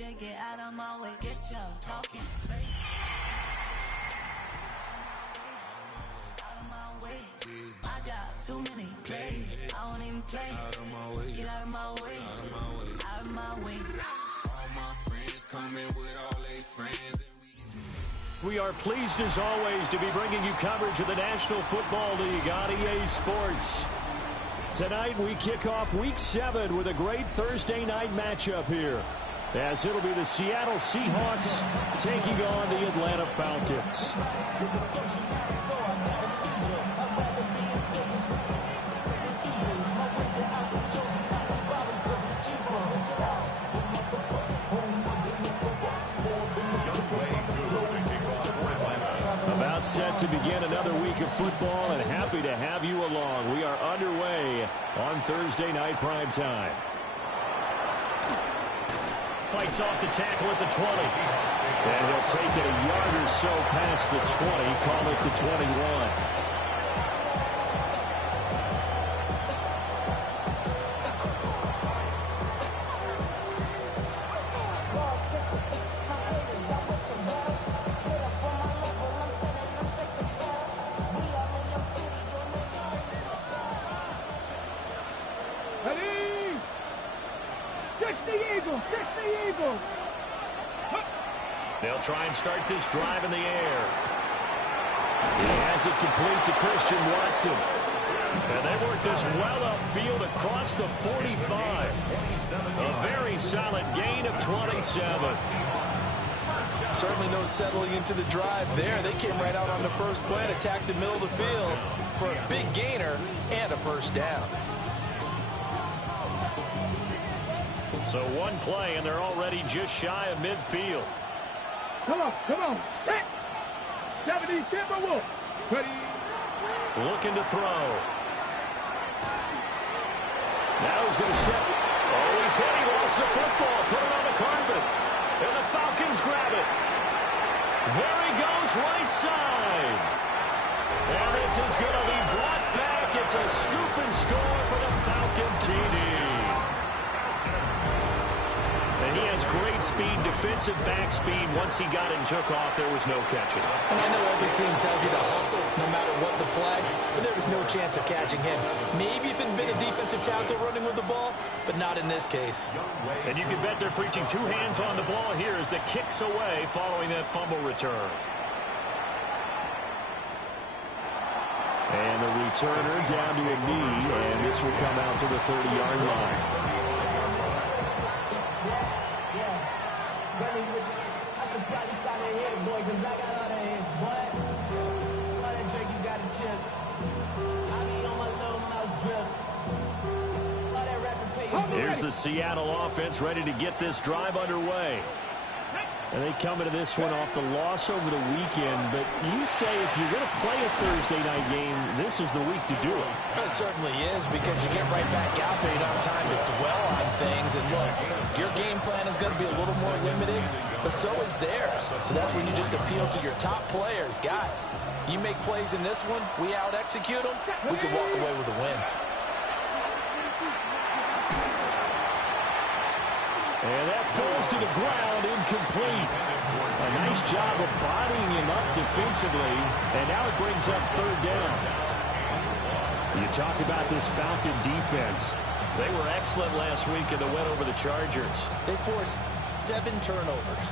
shit, get out of my way, get your talking. Out of my way. I got too many plays. I don't even play. Get out of my way. Out of my way. All my friends coming with all their friends. We are pleased as always to be bringing you coverage of the National Football League on EA Sports. Tonight we kick off Week 7 with a great Thursday night matchup here, as it'll be the Seattle Seahawks taking on the Atlanta Falcons. About set to begin another week of football, and happy to have you along. We are underway on Thursday night primetime. Fights off the tackle at the 20. And he'll take it a yard or so past the 20, call it the 21. They'll try and start this drive in the air. He has it complete to Christian Watson. And they work this well upfield across the 45. A very solid gain of 27. Certainly no settling into the drive there. They came right out on the first play and attacked the middle of the field for a big gainer and a first down. So one play, and they're already just shy of midfield. Come on. Set. 70, Timber Wolf. Ready. Looking to throw. Now he's going to step. Oh, he's hit. He lost the football. Put it on the carpet. And the Falcons grab it. There he goes, right side. And this is going to be brought back. It's a scoop and score for the Falcon TD. And he has great speed, defensive back speed. Once he got and took off, there was no catching. And I know every team tells you to hustle no matter what the play, but there was no chance of catching him. Maybe if it had been a defensive tackle running with the ball, but not in this case. And you can bet they're preaching two hands on the ball here as the kick's away following that fumble return. And the returner down to a knee, and this will come out to the 30-yard line. I should probably sign that head, boy, because I got all the heads, boy. All that Drake, you got a chip. I be on my little mouse drip. All that rapping pay. Here's the Seattle offense ready to get this drive underway. And they come into this one off the loss over the weekend. But you say if you're going to play a Thursday night game, this is the week to do it. It certainly is, because you get right back out there. You don't have time to dwell on things. And look, your game plan is going to be a little more limited, but so is theirs. So that's when you just appeal to your top players. Guys, you make plays in this one, we out-execute them, we could walk away with a win. And that falls to the ground, incomplete. A nice job of bodying him up defensively, and now it brings up third down. You talk about this Falcon defense. They were excellent last week in the win over the Chargers. They forced 7 turnovers.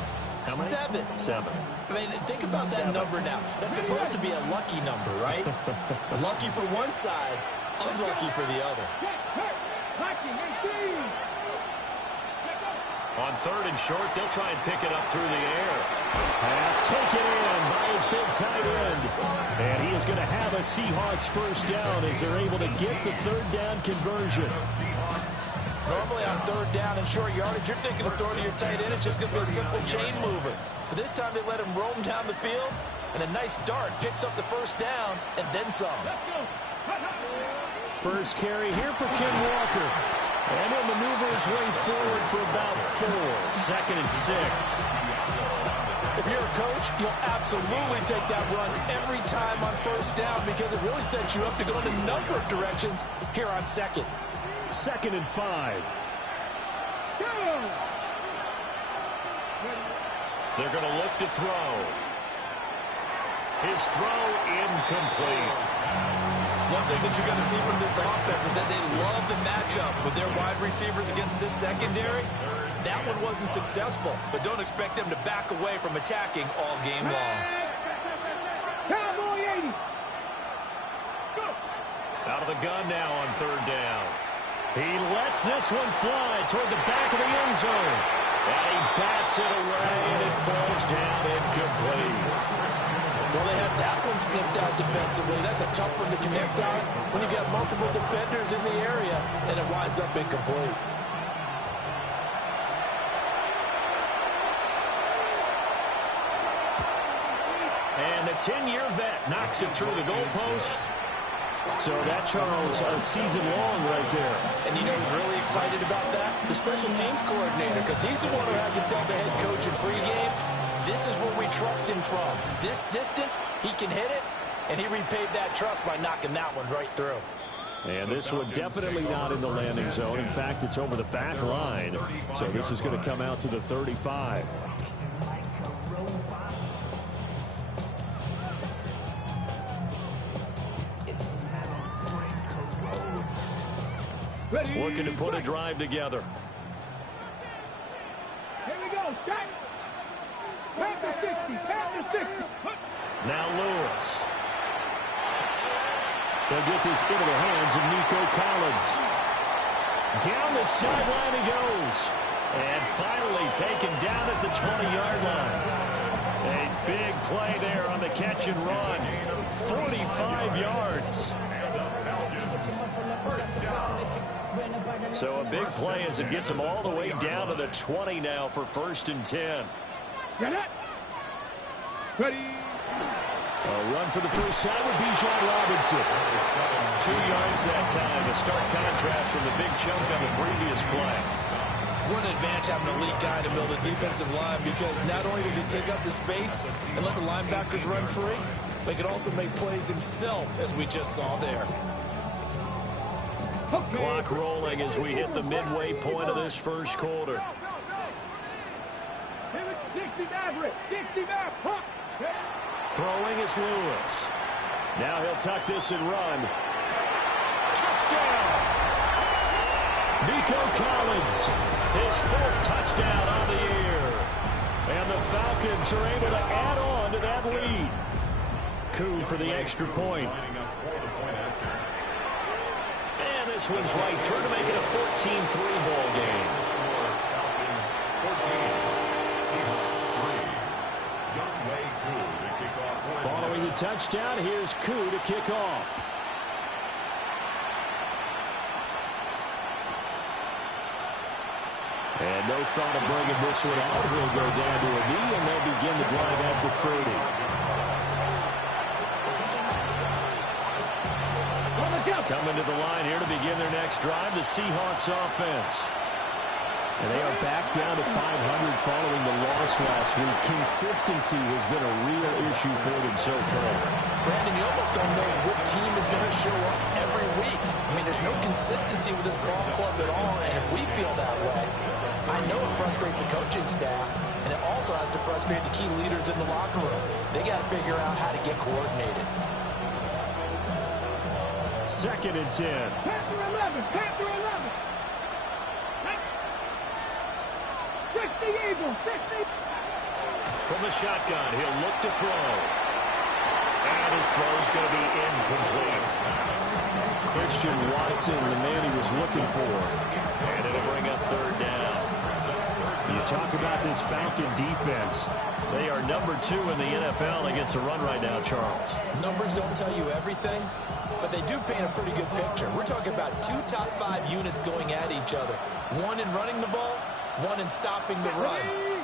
How many? 7. I mean, think about that number now. That's supposed to be a lucky number, right? Lucky for one side, unlucky for the other. On third and short, they'll try and pick it up through the air. Pass taken in by his big tight end. And he is going to have a Seahawks first down as they're able to get the third down conversion. Normally on third down and short yardage, you're thinking of throwing to your tight end. It's just going to be a simple chain mover. But this time they let him roam down the field, and a nice dart picks up the first down and then some. First carry here for Ken Walker. And he'll maneuver his way forward for about 4. 2nd and 6. If you're a coach, you'll absolutely take that run every time on first down, because it really sets you up to go in a number of directions here on second. 2nd and 5. They're going to look to throw. His throw incomplete. One thing that you're going to see from this offense is that they love the matchup with their wide receivers against this secondary. That one wasn't successful, but don't expect them to back away from attacking all game long. Cowboy 80. Go. Out of the gun now on third down. He lets this one fly toward the back of the end zone. And he bats it away, and it falls down incomplete. Well, they had that one sniffed out defensively. That's a tough one to connect on when you've got multiple defenders in the area, and it winds up incomplete. And the 10-year vet knocks it through the goalpost. So that, Charles, a season long right there. And you know who's really excited about that? The special teams coordinator, because he's the one who has to tell the head coach in pregame, this is where we trust him from. This distance, he can hit it, and he repaid that trust by knocking that one right through. And this one definitely not in the landing zone. In fact, it's over the back line. So this is going to come out to the 35. Ready. Looking to put a drive together. Here we go. Shot. Back to 60. Back to 60. Now Lewis. They'll get this into the hands of Nico Collins. Down the sideline he goes. And finally taken down at the 20-yard line. A big play there on the catch and run. 45 yards. So a big play as it gets him all the way down to the 20 now for 1st and 10. Get it. Ready. A run for the first time with Bijan Robinson. 2 yards that time. A stark contrast from the big chunk on the previous play. What an advantage having a elite guy to build a defensive line, because not only does he take up the space and let the linebackers run free, but he can also make plays himself, as we just saw there. Clock rolling as we hit the midway point of this first quarter. 69. Throwing is Lewis. Now he'll tuck this and run. Touchdown! Nico Collins, his 4th touchdown on the year. And the Falcons are able to add on to that lead. Coup for the extra point. And this one's right through to make it a 14-3 ball game. Following the touchdown, here's Coup to kick off. And no thought of bringing this one out. He'll go down to a knee, and they'll begin the drive at the 30. Coming to the line here to begin their next drive, the Seahawks offense. And they are back down to 500 following the loss last week. Consistency has been a real issue for them so far. Brandon, you almost don't know what team is going to show up every week. I mean, there's no consistency with this ball club at all, and if we feel that way, I know it frustrates the coaching staff, and it also has to frustrate the key leaders in the locker room. They got to figure out how to get coordinated. 2nd and 10. Panther 11. 60 Eagles. 60. From the shotgun, he'll look to throw. And his throw's going to be incomplete. Christian Watson, the man he was looking for. And it'll bring up 3rd down. You talk about this Falcon defense. They are number 2 in the NFL against the run right now, Charles. Numbers don't tell you everything, but they do paint a pretty good picture. We're talking about 2 top 5 units going at each other. One in running the ball, one in stopping the run.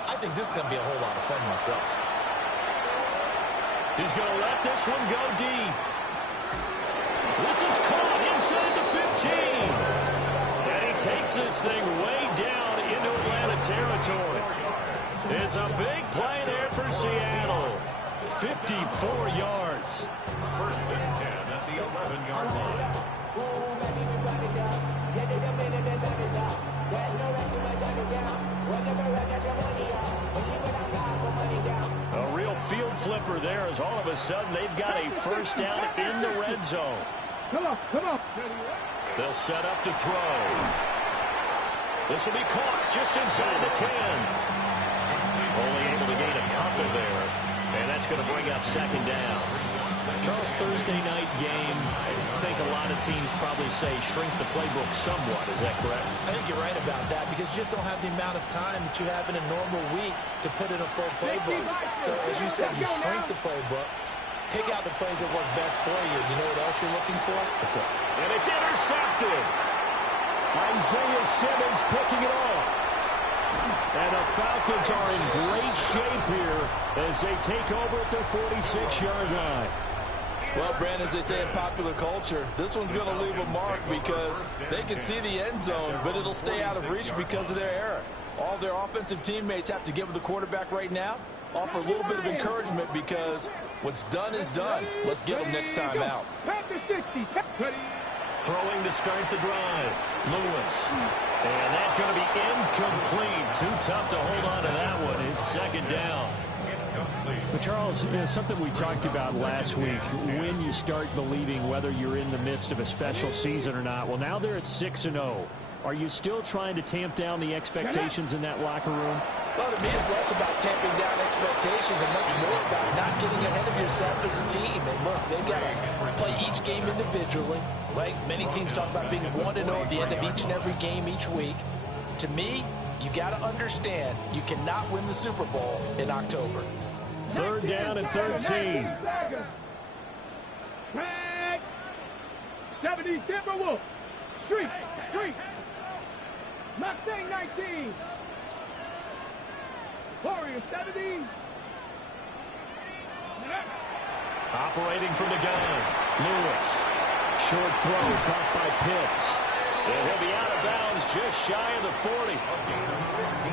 I think this is going to be a whole lot of fun myself. He's going to let this one go deep. This is caught inside the 15. And he takes this thing way down into Atlanta territory. It's a big play there for Seattle. 54 yards. 1st and 10 at the 11-yard line. flipper there as all of a sudden they've got a first down in the red zone. Come on, come on. They'll set up to throw. This will be caught just inside the 10. Only able to gain a couple there. And that's going to bring up second down. Charles, Thursday night game, I think a lot of teams probably say shrink the playbook somewhat. Is that correct? I think you're right about that because you just don't have the amount of time that you have in a normal week to put in a full playbook. So, as you said, you shrink the playbook, pick out the plays that work best for you. You know what else you're looking for? What's up? And it's intercepted. Isaiah Simmons picking it off. And the Falcons are in great shape here as they take over at their 46-yard line. Well, Brandon, as they say in popular culture, this one's going to leave a mark because they can see the end zone, but it'll stay out of reach because of their error. All their offensive teammates have to get with the quarterback right now, offer a little bit of encouragement because what's done is done. Let's get them next time out. Throwing to start the drive. Lewis. And that's going to be incomplete. Too tough to hold on to that one. It's second down. But Charles, something we talked about last week, when you start believing whether you're in the midst of a special season or not. Well, now they're at 6-0. Are you still trying to tamp down the expectations in that locker room? Well, to me, it's less about tamping down expectations and much more about not getting ahead of yourself as a team. And look, they've got to play each game individually, right? Many teams talk about being 1-0 at the end of each and every game each week. To me, you got to understand you cannot win the Super Bowl in October. Third down and 13. 70 Timberwolves. Street. Mustang 19. Warriors 70. Operating from the gun. Lewis. Short throw caught by Pitts. And he'll be out of bounds just shy of the 40.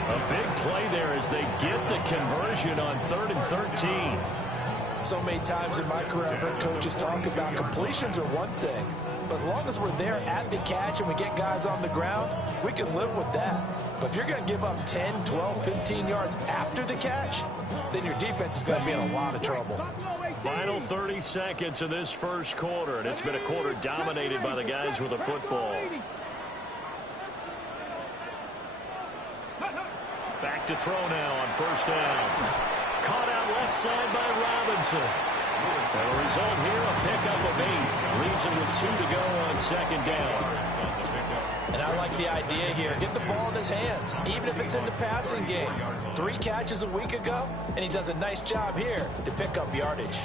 A big play there as they get the conversion on 3rd and 13. So many times in my career, I've heard coaches talk about completions are one thing. But as long as we're there at the catch and we get guys on the ground, we can live with that. But if you're going to give up 10, 12, 15 yards after the catch, then your defense is going to be in a lot of trouble. Final 30 seconds of this first quarter, and it's been a quarter dominated by the guys with the football. Back to throw now on first down. Caught out left side by Robinson. And the result here, a pickup of 8. Leaves him with 2 to go on second down. And I like the idea here. Get the ball in his hands, even if it's in the passing game. 3 catches a week ago, and he does a nice job here to pick up yardage.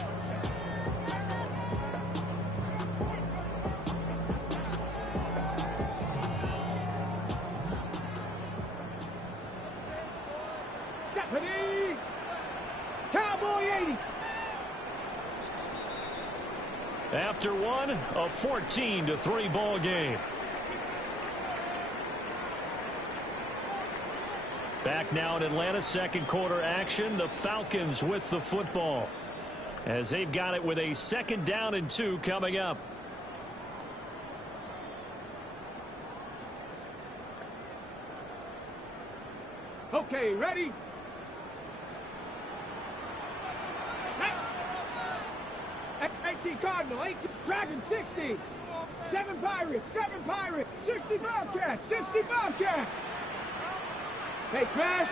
Cowboy 80. After one, a 14-3 ball game. Back now in Atlanta, second quarter action. The Falcons with the football as they've got it with a 2nd down and 2 coming up. Okay, ready? 18 Cardinal, 18 Dragon, 60. 7 Pirates, 60 Bobcats, 60 Bobcats. Hey, Crash.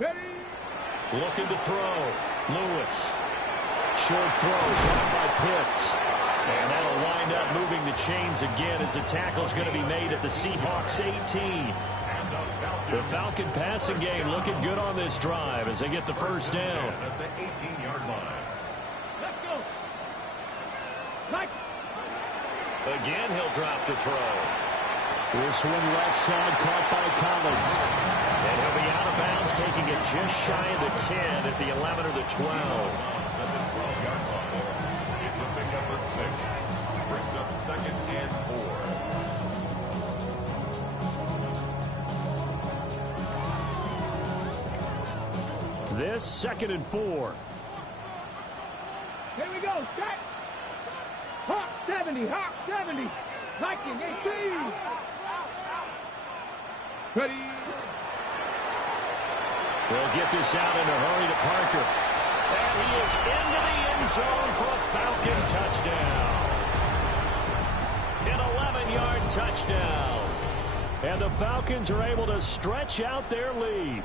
Ready? Looking to throw. Lewis. Short throw caught by Pitts. And that'll wind up moving the chains again as the tackle's going to be made at the Seahawks 18. The Falcon passing game looking good on this drive as they get the first down. At the 18-yard line. Let's go. Again, he'll drop to throw. This one left side caught by Collins. And he'll be out of bounds, taking it just shy of the 10 at the 11 or the 12. At the 12-yard line. It's a pickup of 6. Brings up 2nd and 4. This 2nd and 4. Here we go, set. Hawk 70, Hawk 70. Viking 18. Ready. They'll get this out in a hurry to Parker. And he is into the end zone for a Falcon touchdown. An 11-yard touchdown. And the Falcons are able to stretch out their lead.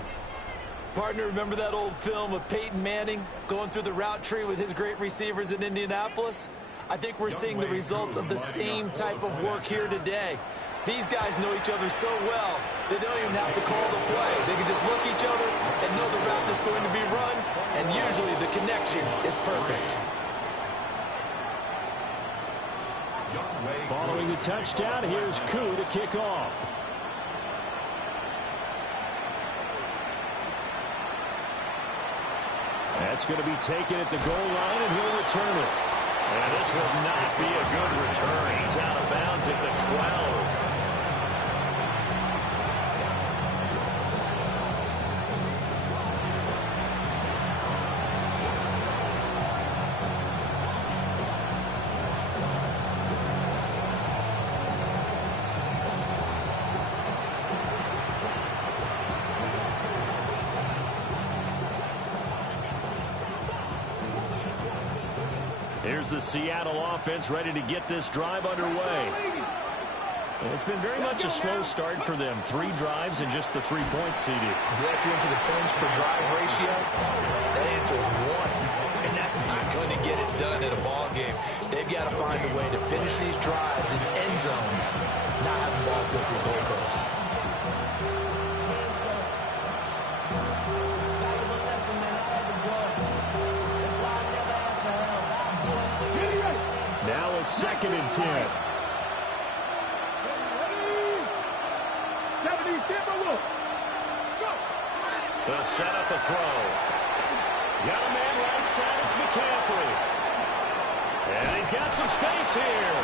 Partner, remember that old film of Peyton Manning going through the route tree with his great receivers in Indianapolis? I think we're seeing the results of the same type of work here today. These guys know each other so well, they don't even have to call the play. They can just look each other and know the route that's going to be run, and usually the connection is perfect. Following the touchdown, here's Koo to kick off. That's going to be taken at the goal line, and he'll return it. And this will not be a good return. He's out of bounds at the 12. Here's the Seattle offense ready to get this drive underway. It's been very much a slow start for them. 3 drives and just the 3 points, CD. If you enter into the points per drive ratio, that answer is 1. And that's not going to get it done in a ball game. They've got to find a way to finish these drives in end zones, not having balls go through goalposts. Now a 2nd and 10. They'll set up a throw. Got a man right side. It's McCaffrey. And he's got some space here.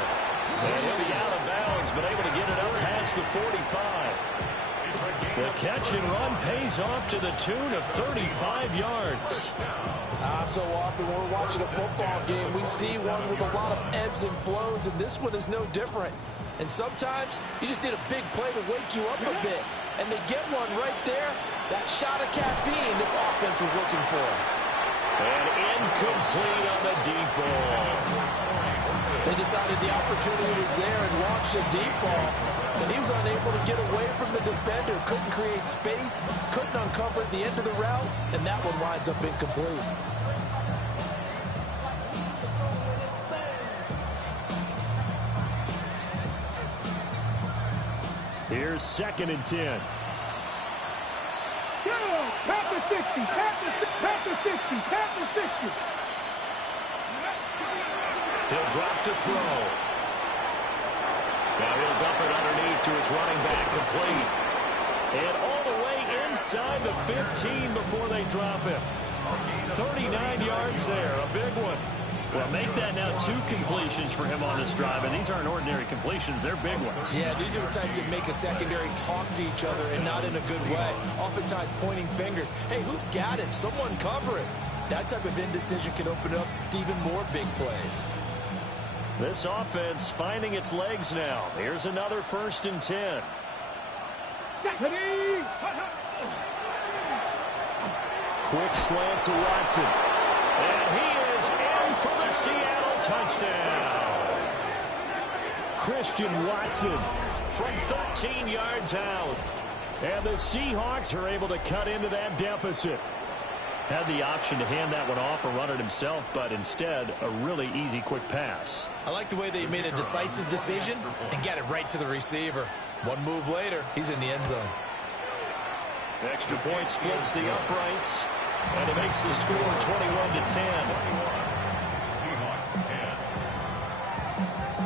And he'll be out of bounds, but able to get it up past the 45. The catch and run pays off to the tune of 35 yards. So often when we're watching a football game, we see one with a lot of ebbs and flows, and this one is no different. And sometimes you just need a big play to wake you up a bit. And they get one right there. That shot of caffeine this offense was looking for. And incomplete on the deep ball. They decided the opportunity was there and launched a deep ball. But he was unable to get away from the defender. Couldn't create space. Couldn't uncover the end of the route. And that one winds up incomplete. Here's 2nd and 10. Past the 60, past the 60. He'll drop to throw. Now he'll dump it underneath to his running back, complete. And all the way inside the 15 before they drop him. 39 yards there, a big one. Well, make that now 2 completions for him on this drive, and these aren't ordinary completions. They're big ones. Yeah, these are the types that make a secondary talk to each other and not in a good way. Oftentimes pointing fingers. Hey, who's got it? Someone cover it. That type of indecision can open up to even more big plays. This offense finding its legs now. Here's another 1st and 10. Quick slant to Watson. And he is in for the Seattle touchdown. Christian Watson from 13 yards out. And the Seahawks are able to cut into that deficit. Had the option to hand that one off or run it himself, but instead a really easy quick pass. I like the way they made a decisive decision and got it right to the receiver. One move later, he's in the end zone. Extra point splits the uprights, and it makes the score 21-10. Seahawks 10.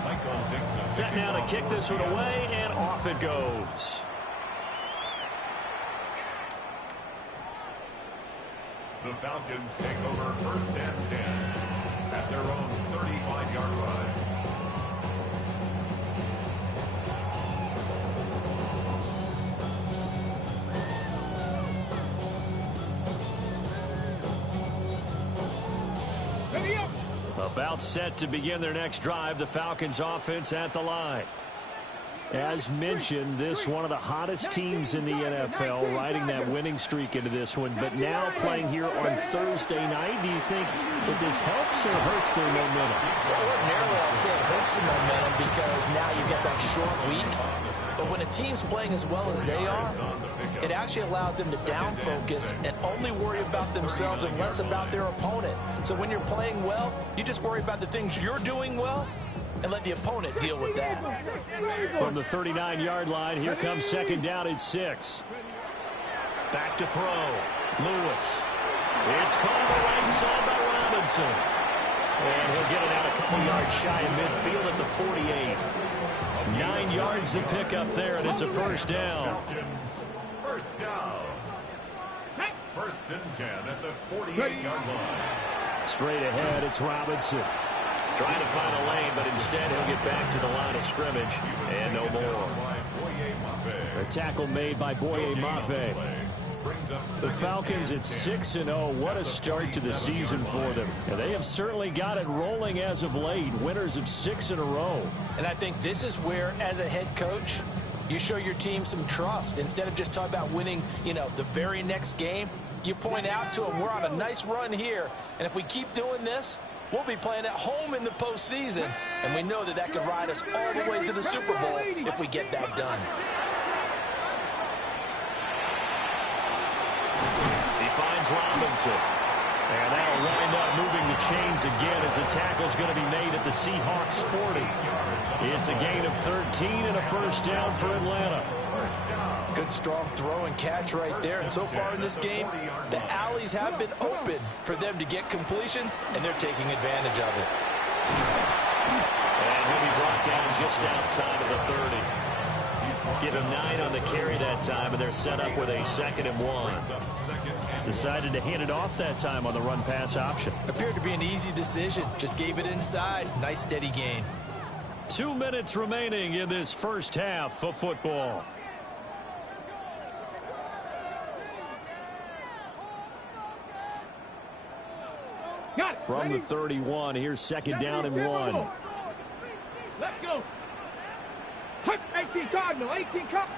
Michael Dixon. Set now to kick this one away, and off it goes. The Falcons take over 1st and 10 at their own 35-yard line. About set to begin their next drive, the Falcons offense at the line. As mentioned, this one of the hottest teams in the NFL, riding that winning streak into this one, but now playing here on Thursday night. Do you think that this helps or hurts their momentum? Well, ordinarily, I'd say it hurts the momentum because now you get that short week. But when a team's playing as well as they are, it actually allows them to down focus and only worry about themselves and less about their opponent. So when you're playing well, you just worry about the things you're doing well and let the opponent deal with that. From the 39-yard line, here comes second down at 6. Back to throw. Lewis. It's caught on the right side by Robinson. And he'll get it out a couple yards shy of midfield at the 48. 9 yards to pick up there, and it's a first down. First down. First and 10 at the 48-yard line. Straight ahead, it's Robinson. Trying to find a lane, but instead he'll get back to the line of scrimmage, and no more. A tackle made by Boye Mafe. The Falcons at 6-0. What a start to the season for them. And they have certainly got it rolling as of late. Winners of 6 in a row. And I think this is where, as a head coach, you show your team some trust. Instead of just talking about winning, the very next game, you point out to them, we're on a nice run here. And if we keep doing this, we'll be playing at home in the postseason. And we know that that could ride us all the way to the Super Bowl if we get that done. He finds Robinson. And that'll wind up moving the chains again as the tackle's going to be made at the Seahawks 40. It's a gain of 13 and a first down for Atlanta. Good strong throw and catch right there. And so far in this game, the alleys have been open for them to get completions, and they're taking advantage of it. And he'll be brought down just outside of the 30. Give him 9 on the carry that time, and they're set up with a 2nd and 1. Decided to hand it off that time on the run-pass option. Appeared to be an easy decision. Just gave it inside. Nice steady gain. 2 minutes remaining in this first half of football. From the 31, here's second down and 1. Let's go. 18 Cardinal, 18 Cardinal.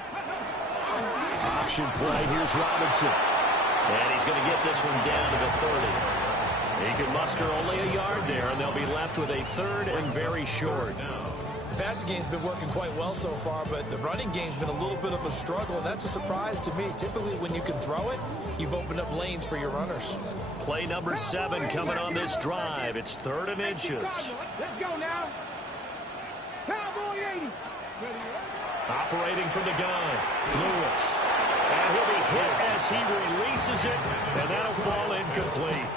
Option play, here's Robinson. And he's going to get this one down to the 30. He can muster only a yard there, and they'll be left with a 3rd and very short. The passing game's been working quite well so far, but the running game's been a little bit of a struggle. That's a surprise to me. Typically, when you can throw it, you've opened up lanes for your runners. Play number 7 coming on this drive. It's 3rd and inches. Let's go now. Cowboy 80. Operating from the gun, Lewis. And he'll be hit as he releases it, and that'll fall incomplete.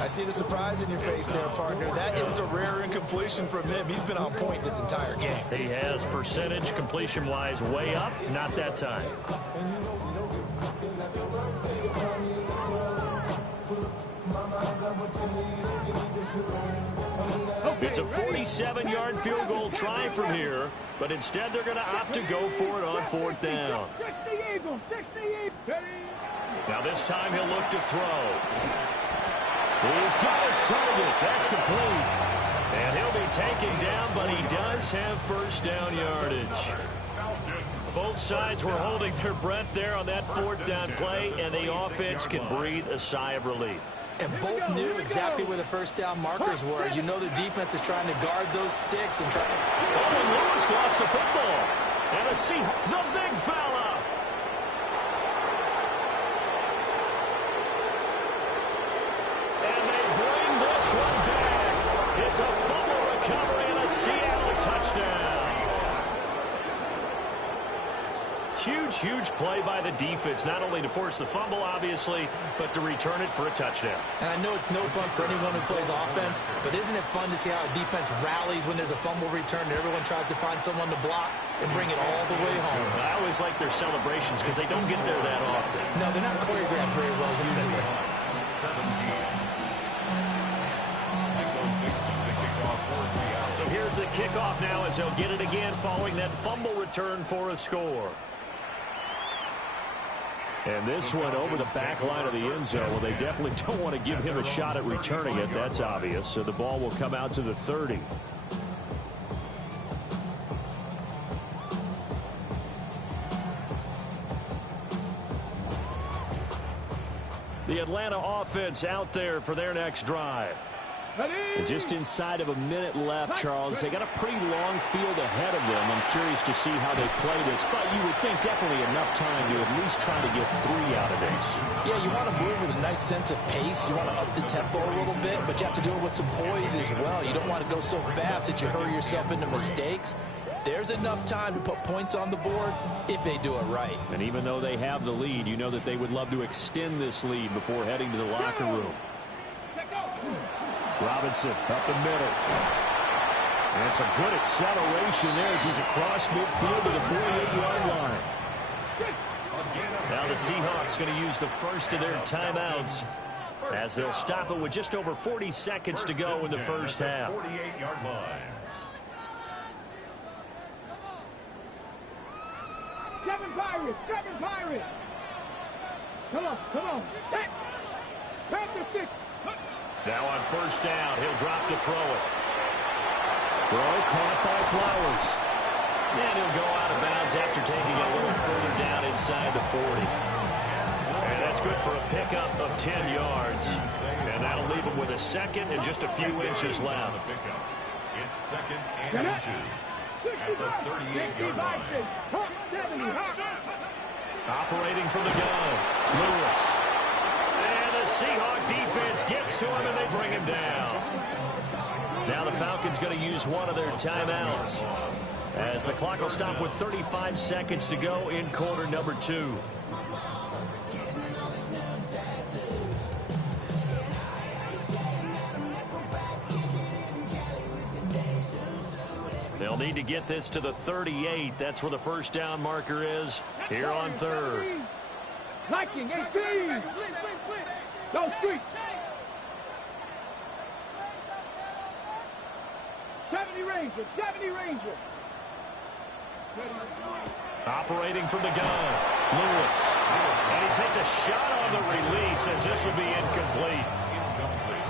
I see the surprise in your face there, partner. That is a rare incompletion from him. He's been on point this entire game. He has percentage completion-wise way up, not that time. It's a 47-yard field goal try from here, but instead they're going to opt to go for it on 4th down. Now this time he'll look to throw. He's got his target. That's complete. And he'll be taken down, but he does have first down yardage. Both sides were holding their breath there on that 4th down play, and the offense can breathe a sigh of relief. And both knew exactly where the first down markers were. You know the defense is trying to guard those sticks and try. Oh, and Lewis lost the football. And a the big fella. And they bring this one back. It's a fumble recovery and a Seattle touchdown. Huge play by the defense, not only to force the fumble, obviously, but to return it for a touchdown. And I know it's no fun for anyone who plays offense, but isn't it fun to see how a defense rallies when there's a fumble return and everyone tries to find someone to block and bring it all the way home? I always like their celebrations because they don't get there that often. No, they're not choreographed very well usually. 17. So here's the kickoff now as they'll get it again following that fumble return for a score. And this one over the back line of the end zone. Well, they definitely don't want to give him a shot at returning it. That's obvious. So the ball will come out to the 30. The Atlanta offense out there for their next drive. And just inside of a minute left, Charles. They got a pretty long field ahead of them. I'm curious to see how they play this, but you would think definitely enough time to at least try to get 3 out of this. Yeah, you want to move with a nice sense of pace. You want to up the tempo a little bit, but you have to do it with some poise as well. You don't want to go so fast that you hurry yourself into mistakes. There's enough time to put points on the board if they do it right. And even though they have the lead, you know that they would love to extend this lead before heading to the locker room. Robinson up the middle. And some good acceleration there as he's across midfield to the 48-yard line. Now the Seahawks going to use the first of their timeouts as they'll stop it with just over 40 seconds to go in the first half. 48-yard line. 7 Pirates! 7 Pirates! Come on, come on. Panther 6. Now on first down, he'll drop to throw it. Throw caught by Flowers. And he'll go out of bounds after taking it a little further down inside the 40. And that's good for a pickup of 10 yards. And that'll leave him with a second and just a few inches left. It's second and inches at the 38-yard line. Operating from the gun, Lewis. And the Seahawk defense gets to him, and they bring him down. Now the Falcons going to use one of their timeouts as the clock will stop with 35 seconds to go in quarter number 2. They'll need to get this to the 38. That's where the first down marker is here on third. Liking 18. Go street. 70 Ranger. 70 Ranger. Operating from the gun, Lewis. And he takes a shot on the release as this will be incomplete.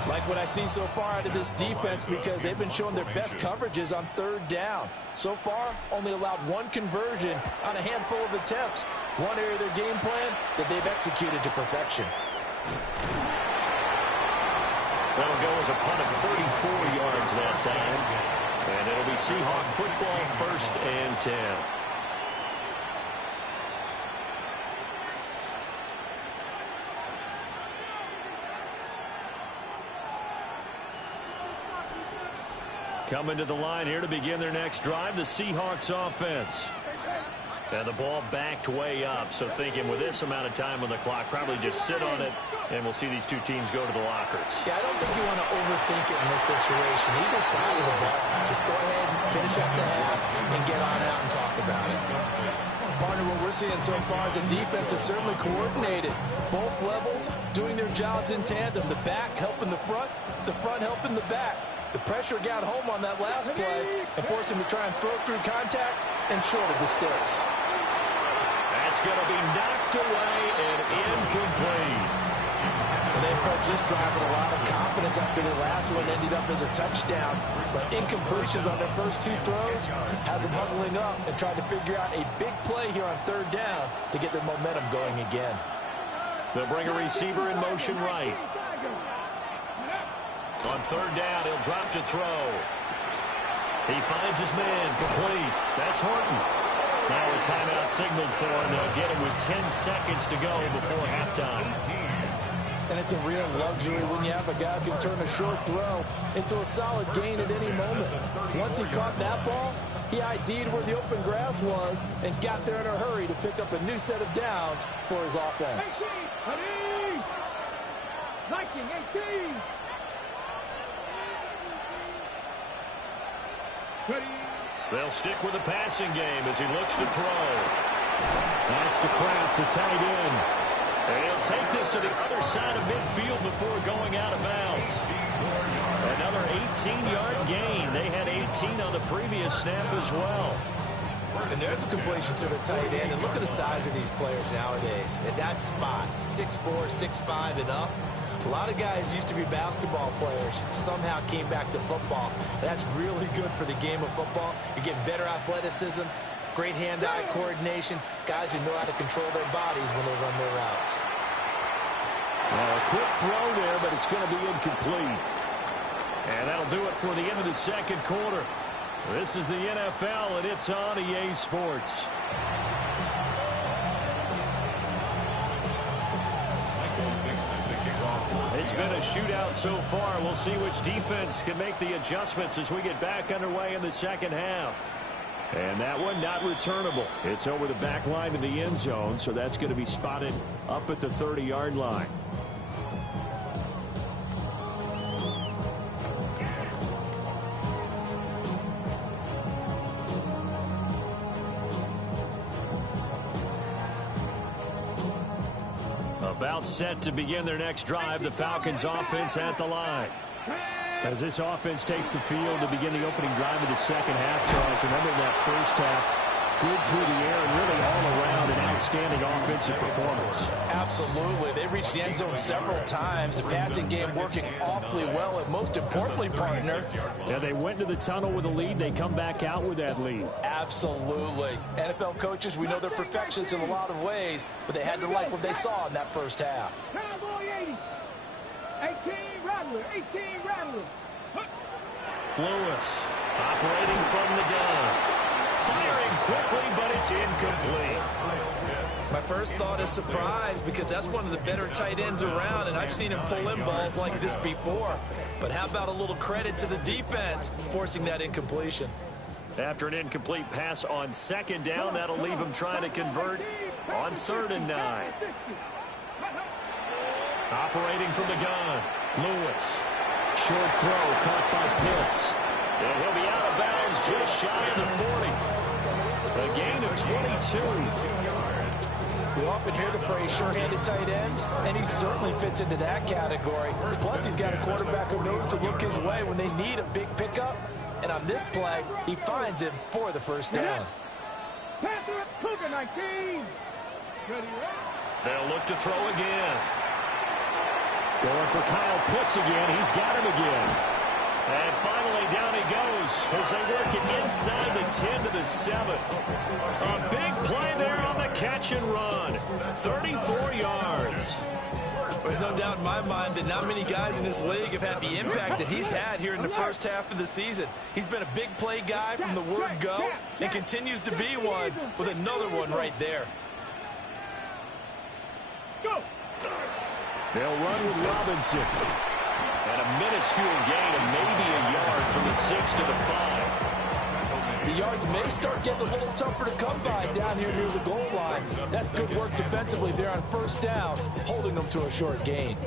Like what I see so far out of this defense because they've been showing their best coverages on third down. So far, only allowed 1 conversion on a handful of attempts. One area of their game plan that they've executed to perfection. That'll go as a punt of 34 yards that time. And it'll be Seahawk football, 1st and 10. Coming to the line here to begin their next drive, the Seahawks offense. And the ball backed way up, so thinking with this amount of time on the clock, probably just sit on it, and we'll see these two teams go to the lockers. Yeah, I don't think you want to overthink it in this situation. Either side of the ball, just go ahead, finish up the half, and get on out and talk about it. Partner, what we're seeing so far is the defense is certainly coordinated. Both levels doing their jobs in tandem. The back helping the front helping the back. The pressure got home on that last play and forced him to try and throw through contact and short of the sticks. That's going to be knocked away and incomplete. And they approached this drive with a lot of confidence after their last one ended up as a touchdown. But incompletions on their first 2 throws has them huddling up and trying to figure out a big play here on third down to get their momentum going again. They'll bring a receiver in motion right. On third down, he'll drop to throw. He finds his man, complete. That's Horton. Now a timeout signaled for him. They'll get him with 10 seconds to go before halftime. And it's a real luxury when you have a guy who can turn a short throw into a solid gain at any moment. Once he caught that ball, he ID'd where the open grass was and got there in a hurry to pick up a new set of downs for his offense. 18. They'll stick with the passing game as he looks to throw. That's to Kraft, the tight end. And he'll take this to the other side of midfield before going out of bounds. Another 18-yard gain. They had 18 on the previous snap as well. And there's a completion to the tight end. And look at the size of these players nowadays. At that spot, 6'4", 6'5", and up. A lot of guys used to be basketball players, somehow came back to football. That's really good for the game of football. You're getting better athleticism, great hand-eye coordination, guys who know how to control their bodies when they run their routes. Well, a quick throw there, but it's going to be incomplete. And that'll do it for the end of the second quarter. This is the NFL, and it's on EA Sports. It's been a shootout so far. We'll see which defense can make the adjustments as we get back underway in the second half. And that one not returnable. It's over the back line of the end zone, so that's going to be spotted up at the 30-yard line. About set to begin their next drive, the Falcons offense at the line. As this offense takes the field to begin the opening drive of the second half, Charles, remember that first half, good through the air and really all around an outstanding offensive performance. Absolutely. They reached the end zone several times. The passing game working awfully well, and most importantly, partner. Yeah, they went to the tunnel with a lead. They come back out with that lead. Absolutely. NFL coaches, we know they're perfectionists in a lot of ways, but they had to like what they saw in that first half. Cowboy 80. 18 Rattler. 18 Rattler. Lewis operating from the gun. Firing quickly, but it's incomplete. My first thought is surprise because that's one of the better tight ends around, and I've seen him pull in balls like this before. But how about a little credit to the defense forcing that incompletion? After an incomplete pass on second down, that'll leave him trying to convert on 3rd and 9. Operating from the gun, Lewis. Short throw caught by Pitts. And he'll be out of bounds just shy of the 40. A gain of 22. We often hear the phrase sure-handed tight ends, and he certainly fits into that category. Plus, he's got a quarterback who knows to look his way when they need a big pickup. And on this play, he finds him for the first down. Panther Cougar 19. They'll look to throw again. Going for Kyle Pitts again. He's got him again. And finally, down he goes as they work it inside the 10 to the 7. A big play there on the catch and run. 34 yards. There's no doubt in my mind that not many guys in this league have had the impact that he's had here in the first half of the season. He's been a big play guy from the word go and continues to be one with another one right there. Go. They'll run with Robinson. And a minuscule gain of maybe a yard from the 6 to the 5. The yards may start getting a little tougher to come by down here near the goal line. That's good work defensively there on first down, holding them to a short gain.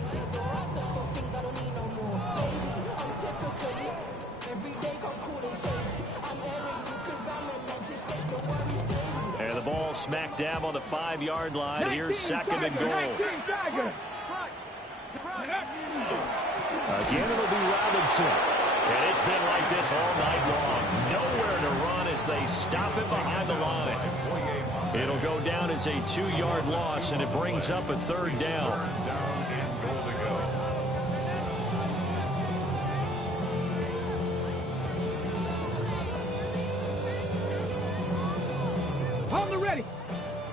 And the ball smack dab on the 5-yard line. Here's 2nd and goal. Again, it'll be Robinson. And it's been like this all night long. Nowhere to run as they stop it behind the line. It'll go down as a 2-yard loss, and it brings up a 3rd down. On the ready.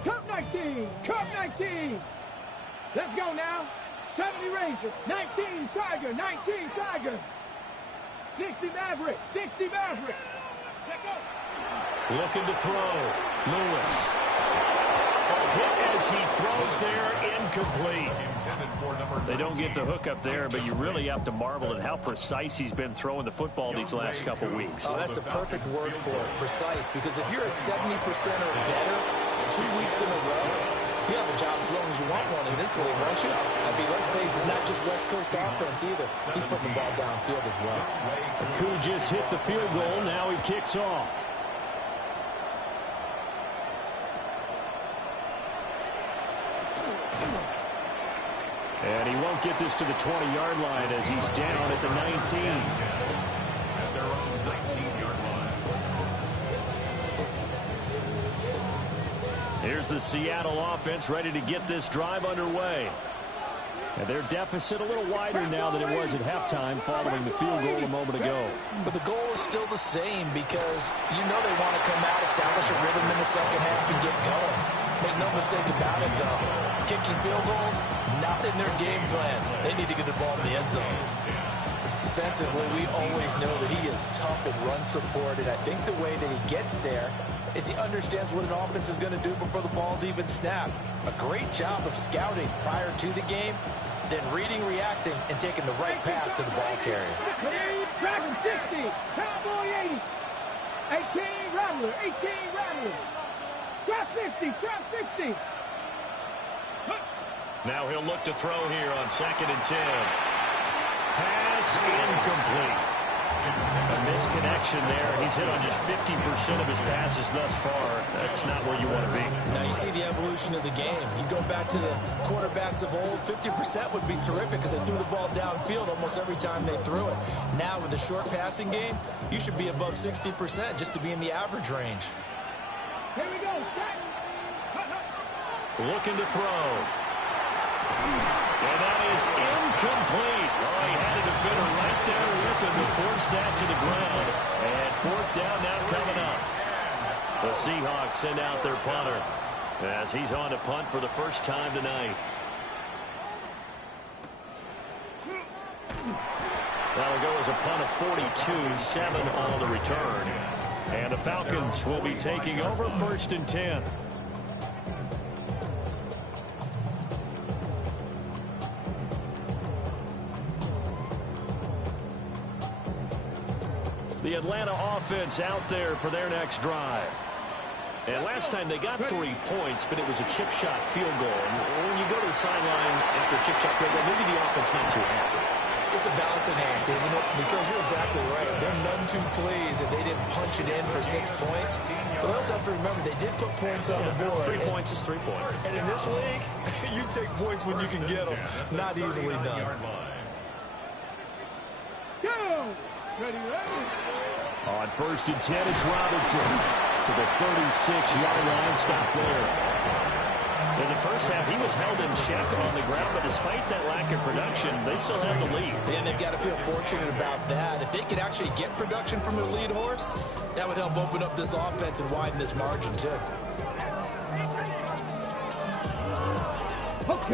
Cup 19. Cup 19. Let's go now. 70 Ranger. 19 Tiger. 19 Tiger. 60 Maverick. 60 Maverick. Let's go. Looking to throw. Lewis. A hit as he throws there, incomplete. They don't get the hook up there, but you really have to marvel at how precise he's been throwing the football these last couple weeks. Oh, that's the perfect word for it, precise, because if you're at 70% or better 2 weeks in a row, you have a job as long as you want one in this league, won't you? I mean, let's face it, it's not just West Coast offense either. He's putting the ball downfield as well. Koo just hit the field goal. Now he kicks off. And he won't get this to the 20-yard line as he's down at the 19. At their own 19-yard line. Here's the Seattle offense ready to get this drive underway. And their deficit a little wider now than it was at halftime following the field goal a moment ago. But the goal is still the same because you know they want to come out, establish a rhythm in the second half, and get going. Make no mistake about it, though. Kicking field goals, not in their game plan. They need to get the ball in the end zone. Defensively, we always know that he is tough and run support, and I think the way that he gets there is he understands what an offense is going to do before the ball's even snapped. A great job of scouting prior to the game, then reading, reacting, and taking the right path to the ball carrier. Dragon 60, Cowboy 80, 18 Rattler, 18 Rattler, trap 50, trap 60. Now he'll look to throw here on 2nd and 10. Pass incomplete. A misconnection there. He's hit on just 50% of his passes thus far. That's not where you want to be. Now you see the evolution of the game. You go back to the quarterbacks of old, 50% would be terrific because they threw the ball downfield almost every time they threw it. Now with the short passing game, you should be above 60% just to be in the average range. Here we go. Looking to throw. And that is incomplete. Oh, he had a defender right there with him to force that to the ground. And 4th down now coming up. The Seahawks send out their punter as he's on to punt for the first time tonight. That'll go as a punt of 42, 7 on the return. And the Falcons will be taking over 1st and 10. The Atlanta offense out there for their next drive. And last time they got 3 points, but it was a chip shot field goal. And when you go to the sideline after a chip shot field goal, maybe the offense not too happy. It's a balancing act, isn't it? Because you're exactly right. They're none too pleased that they didn't punch it in for 6 points. But I also have to remember they did put points on the board. 3 points is 3 points. And in this league, you take points when you can get them. Not easily done. Go! Ready, ready. On 1st and 10, it's Robinson to the 36-yard line. Stop there. In the first half, he was held in check on the ground, but despite that lack of production, they still have the lead. And they've got to feel fortunate about that. If they could actually get production from their lead horse, that would help open up this offense and widen this margin, too.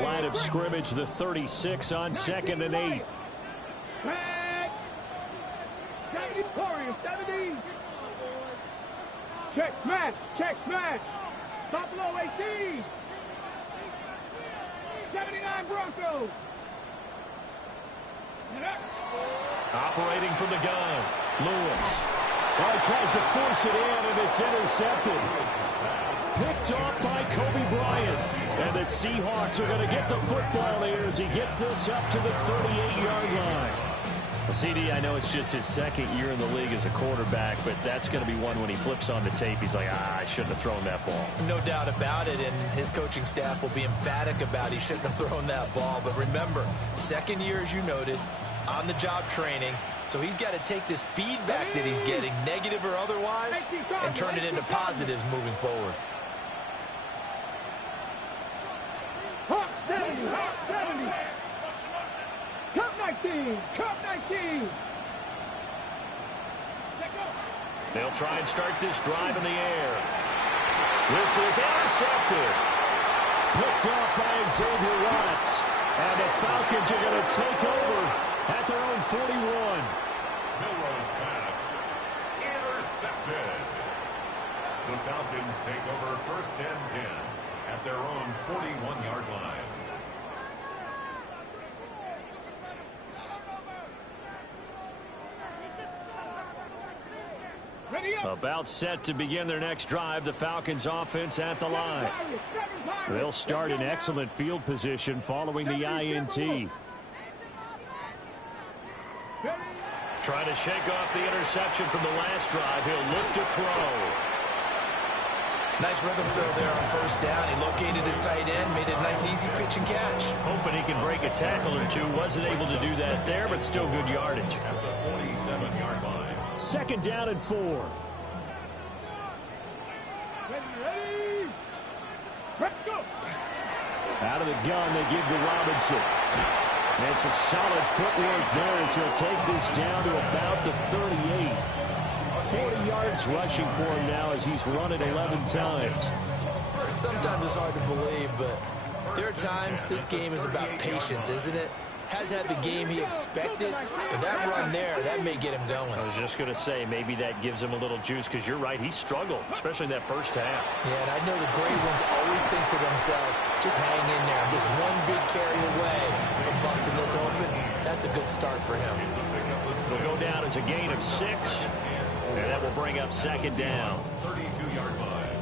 Line of scrimmage, the 36 on 2nd and 8. Back. 70, Warriors, 70. Check smash, check smash. Buffalo 18. 79 Broncos. Operating from the gun, Lewis. Oh, he tries to force it in, and it's intercepted. Picked off by Kobe Bryant. And the Seahawks are going to get the football here as he gets this up to the 38-yard line. Well, CD, I know it's just his 2nd year in the league as a quarterback, but that's going to be one when he flips on the tape. He's like, I shouldn't have thrown that ball. No doubt about it, and his coaching staff will be emphatic about he shouldn't have thrown that ball. But remember, 2nd year, as you noted, on-the-job training, so he's got to take this feedback that he's getting, negative or otherwise, and turn it into positives moving forward. Hawk 70, Hawk 70. Cup 19, Cup 19. They'll try and start this drive in the air. This is intercepted. Picked off by Xavier Watts. And the Falcons are going to take over at their own 41. Milroe's pass intercepted. The Falcons take over 1st and 10 at their own 41-yard line. About set to begin their next drive, the Falcons offense at the line. They'll start in excellent field position following the INT. Trying to shake off the interception from the last drive. He'll look to throw. Nice rhythm throw there on 1st down. He located his tight end, made a nice easy pitch and catch. Hoping he can break a tackle or two. Wasn't able to do that there, but still good yardage. At the 47-yard line. 2nd down and 4. Ready? Let's go. Out of the gun, they give to Robinson. And some solid footwork there as he'll take this down to about the 38. 40 yards rushing for him now as he's run it 11 times. Sometimes it's hard to believe, but there are times this game is about patience, isn't it? Hasn't had the game he expected, but that run there, that may get him going. I was just going to say, maybe that gives him a little juice, because you're right, he struggled, especially in that first half. Yeah, and I know the great ones always think to themselves, just hang in there. Just one big carry away from busting this open. That's a good start for him. It'll go down as a gain of 6, and that will bring up second down. 32-yard line.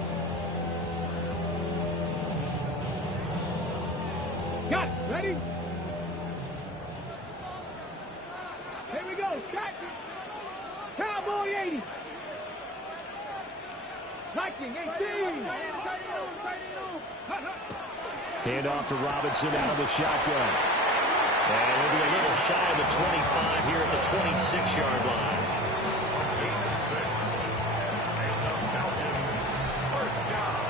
Got it. Ready? Here we go. Scott. Cowboy 80. Viking 18. Hand off to Robinson out of the shotgun. And it'll be a little shy of the 25 here at the 26-yard line. 8-6. And the Falcons first down.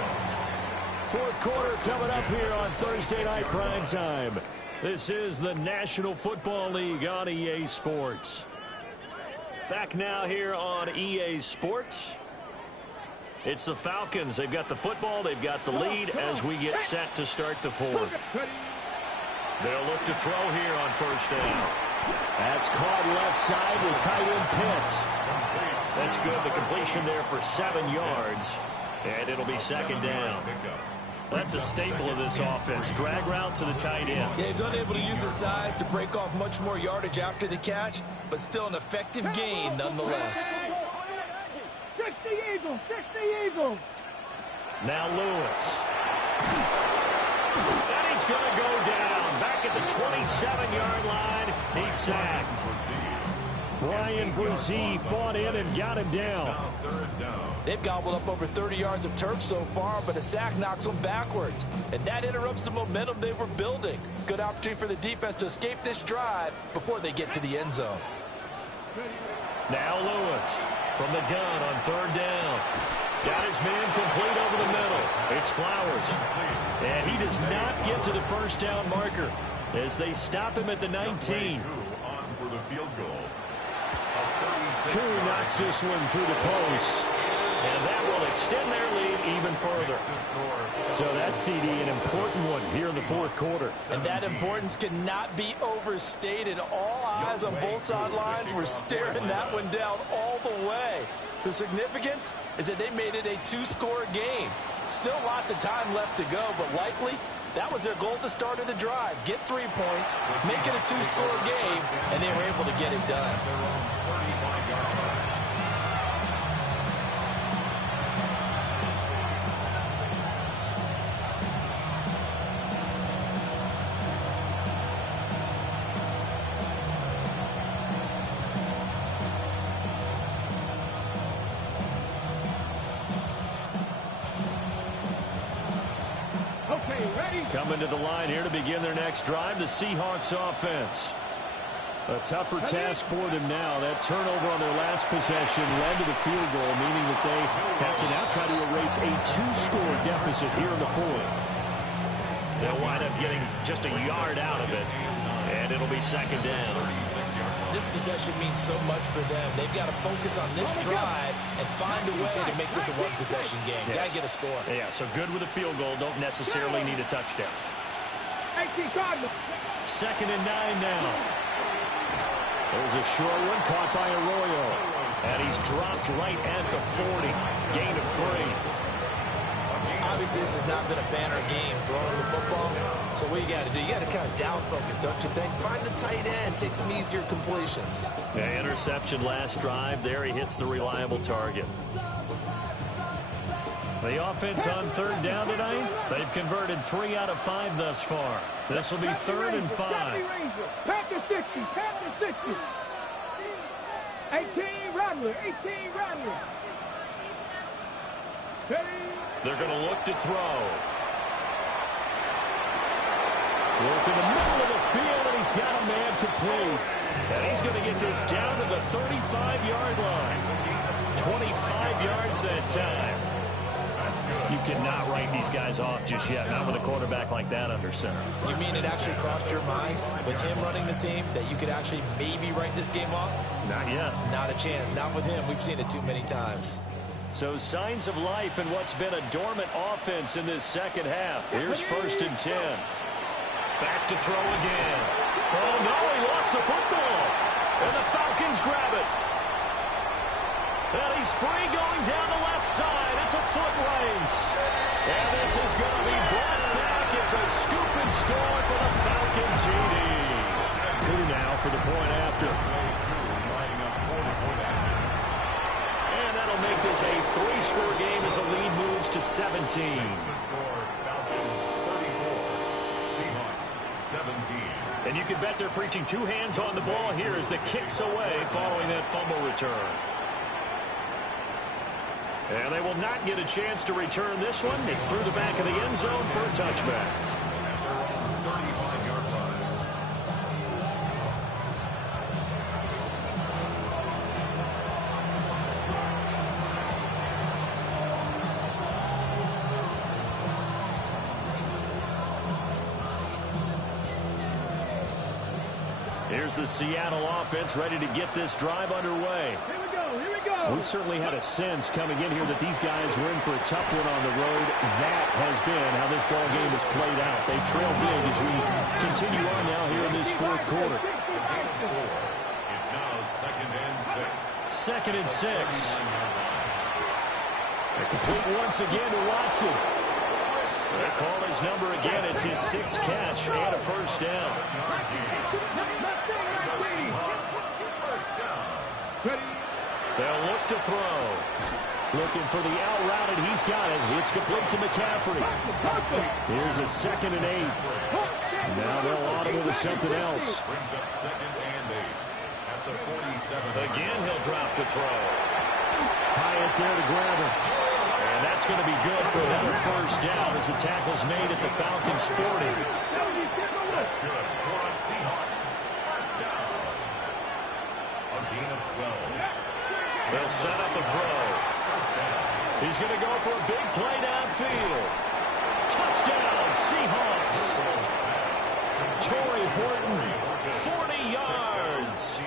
Fourth quarter coming up here on Thursday Night Primetime. This is the National Football League on EA Sports. Back now here on EA Sports. It's the Falcons. They've got the football. They've got the lead as we get set to start the fourth. They'll look to throw here on first down. That's caught left side with tight end Pitts. That's good. The completion there for 7 yards. And it'll be second down. That's a staple of this offense. Drag route to the tight end. Yeah, he's unable to use his size to break off much more yardage after the catch, but still an effective gain nonetheless. 60 Eagles, 60 Eagles. Now Lewis. And he's going to go down. Back at the 27-yard line. He's sacked. Ryan Brzee fought in and got him down. They've gobbled up over 30 yards of turf so far, but a sack knocks them backwards. And that interrupts the momentum they were building. Good opportunity for the defense to escape this drive before they get to the end zone. Now Lewis from the gun on third down. Got his man complete over the middle. It's Flowers. And he does not get to the first down marker as they stop him at the 19. On for the field goal. Koo knocks this one through the post. And that will extend their lead even further. So that CD, an important one here in the fourth quarter. And that importance cannot be overstated. All eyes on both sidelines were staring that one down all the way. The significance is that they made it a 2-score game. Still lots of time left to go, but likely that was their goal at the start of the drive. Get 3 points, make it a 2-score game, and they were able to get it done. Coming to the line here to begin their next drive, the Seahawks offense. A tougher task for them now. That turnover on their last possession led to the field goal, meaning that they have to now try to erase a 2-score deficit here in the fourth. They'll wind up getting just a yard out of it, and it'll be second down. This possession means so much for them. They've got to focus on this drive and find a way to make this a one-possession game. Yes. Got to get a score. Yeah, so good with a field goal. Don't necessarily need a touchdown. Second and 9 now. There's a short one caught by Arroyo. And he's dropped right at the 40. Gain of 3. Obviously, this has not been a banner game throwing the football. So what you got to do, you got to kind of down focus, don't you think? Find the tight end, take some easier completions. Yeah, interception last drive. There he hits the reliable target. The offense on third down tonight, they've converted 3 out of 5 thus far. This will be third and 5. Pack 60, pack 60. 18 Rattler, 18 Rattler. They're going to look to throw. Work in the middle of the field, and he's got a man complete. And he's going to get this down to the 35-yard line. 25 yards that time. You cannot write these guys off just yet, not with a quarterback like that under center. You mean it actually crossed your mind with him running the team that you could actually maybe write this game off? Not yet. Not a chance. Not with him. We've seen it too many times. So signs of life in what's been a dormant offense in this second half. Here's 1st and 10. Back to throw again. Oh, no, he lost the football. And the Falcons grab it. And he's free going down the left side. It's a foot race. And this is going to be brought back. It's a scoop and score for the Falcon TD. Coup now for the point after. And that'll make this a 3-score game as the lead moves to 17. And you can bet they're preaching 2 hands on the ball here as the kick's away following that fumble return. And they will not get a chance to return this one. It's through the back of the end zone for a touchback. Here's the Seattle offense ready to get this drive underway. Here we go, here we go. We certainly had a sense coming in here that these guys were in for a tough one on the road. That has been how this ball game has played out. They trail big as we continue on now here in this 4th quarter. It's now 2nd and 6. 2nd and 6. A complete once again to Watson. They call his number again. It's his 6th catch and a 1st down. They'll look to throw. Looking for the out route, and he's got it. It's complete to McCaffrey. Here's a 2nd and 8. Now they'll audible to something else. Brings up 2nd and 8 at the 47. Again, he'll drop to throw. Hyatt there to grab it. And that's going to be good for another 1st down as the tackle's made at the Falcons' 40. That's good for the Seahawks. 1st down. A gain of 12. They'll set up a throw. He's going to go for a big play downfield. Touchdown, Seahawks. Torrey Horton, 40 yards.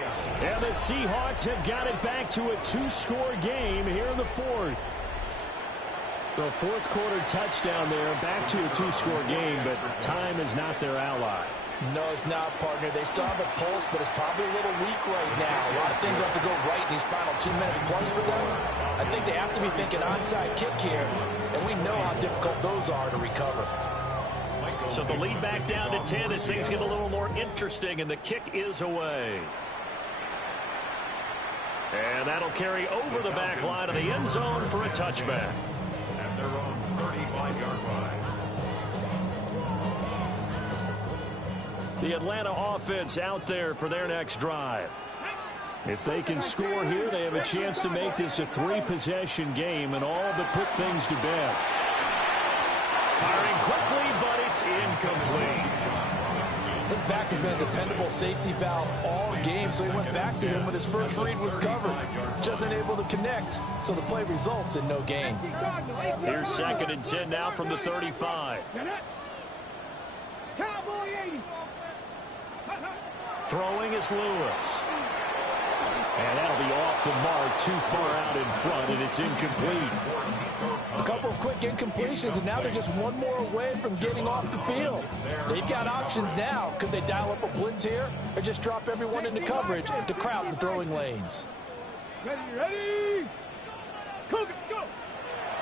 And the Seahawks have got it back to a 2-score game here in the 4th. The 4th quarter touchdown there, back to a 2-score game, but time is not their ally. No, it's not, partner. They still have a pulse, but it's probably a little weak right now. A lot of things have to go right in these final 2 minutes plus for them. I think they have to be thinking onside kick here, and we know how difficult those are to recover. So the lead back down to 10 as things get a little more interesting, and the kick is away. And that'll carry over the back line of the end zone for a touchback. At their own 35-yard line. The Atlanta offense out there for their next drive. If they can score here, they have a chance to make this a 3-possession game and all but put things to bed. Firing quickly, but it's incomplete. This back has been a dependable safety valve all game, so he went back to him when his first read was covered. Just unable to connect, so the play results in no gain. Here's 2nd and 10 now from the 35. Cowboy 80. Throwing is Lewis. And that'll be off the mark, too far out in front, and it's incomplete. A couple of quick incompletions, and now they're just one more away from getting off the field. They've got options now. Could they dial up a blitz here, or just drop everyone into coverage to crowd the throwing lanes? Ready. Go.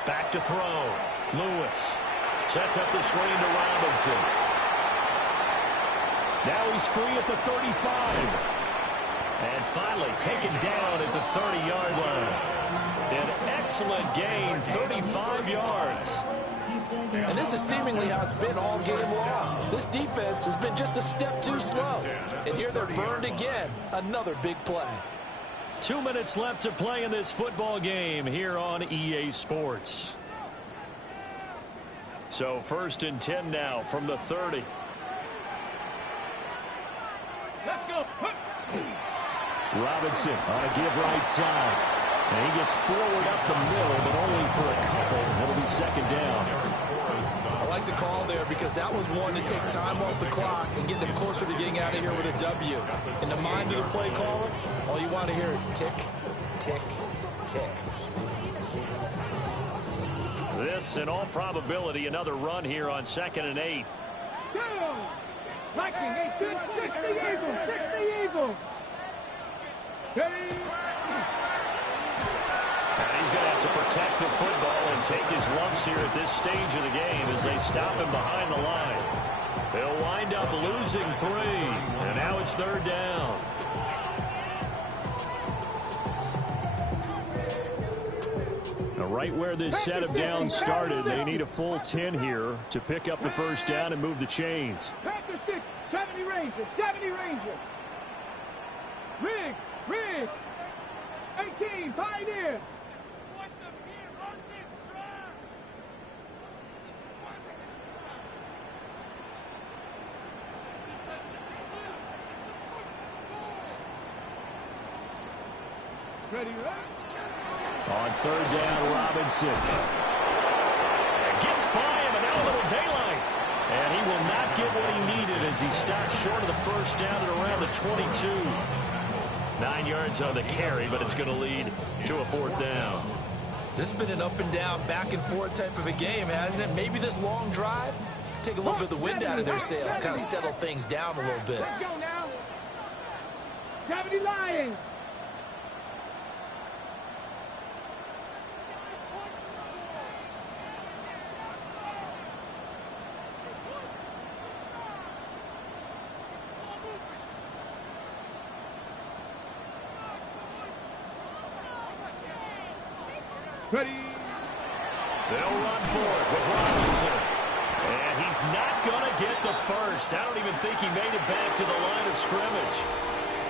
Back to throw. Lewis sets up the screen to Robinson. Now he's free at the 35. And finally taken down at the 30-yard line. An excellent gain, 35 yards. And this is seemingly how it's been all game long. This defense has been just a step too slow. And here they're burned again. Another big play. 2 minutes left to play in this football game here on EA Sports. So 1st and 10 now from the 30. Let's go. Robinson on a give right side. And he gets forward up the middle, but only for a couple. It'll be 2nd down. I like the call there because that was one to take time off the clock and get them closer to getting out of here with a W. In the mind of the play caller, all you want to hear is tick, tick, tick. this. In all probability, another run here on 2nd and 8. Viking, 60 Eagles, 60 Eagles. And he's going to have to protect the football and take his lumps here at this stage of the game as they stop him behind the line. They'll wind up losing 3, and now it's 3rd down. Now, right where this set of downs started, they need a full 10 here to pick up the first down and move the chains. Panther 6, 70 Rangers, 70 Rangers. Riggs, 18, Pioneer. Ready, On 3rd down, Robinson. Gets by him, and now a little daylight. And he will not get what he needed as he stops short of the first down at around the 22. 9 yards on the carry, but it's going to lead to a 4th down. This has been an up and down, back and forth type of a game, hasn't it? Maybe this long drive could take a little bit of the wind out of their sails, kind of settle things down a little bit. Let's go now. 70 Lions. Ready. They'll run for it with Robinson. And he's not going to get the first. I don't even think he made it back to the line of scrimmage.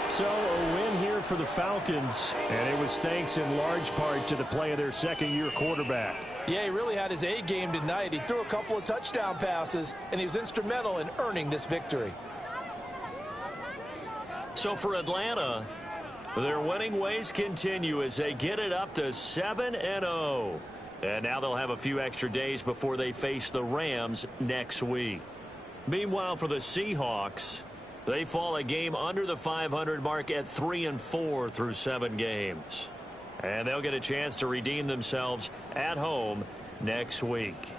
So a win here for the Falcons, and it was thanks in large part to the play of their second-year quarterback. Yeah, he really had his A game tonight. He threw a couple of touchdown passes, and he was instrumental in earning this victory. So for Atlanta, their winning ways continue as they get it up to 7-0. And now they'll have a few extra days before they face the Rams next week. Meanwhile, for the Seahawks, they fall a game under the 500 mark at 3-4 through 7 games. And they'll get a chance to redeem themselves at home next week.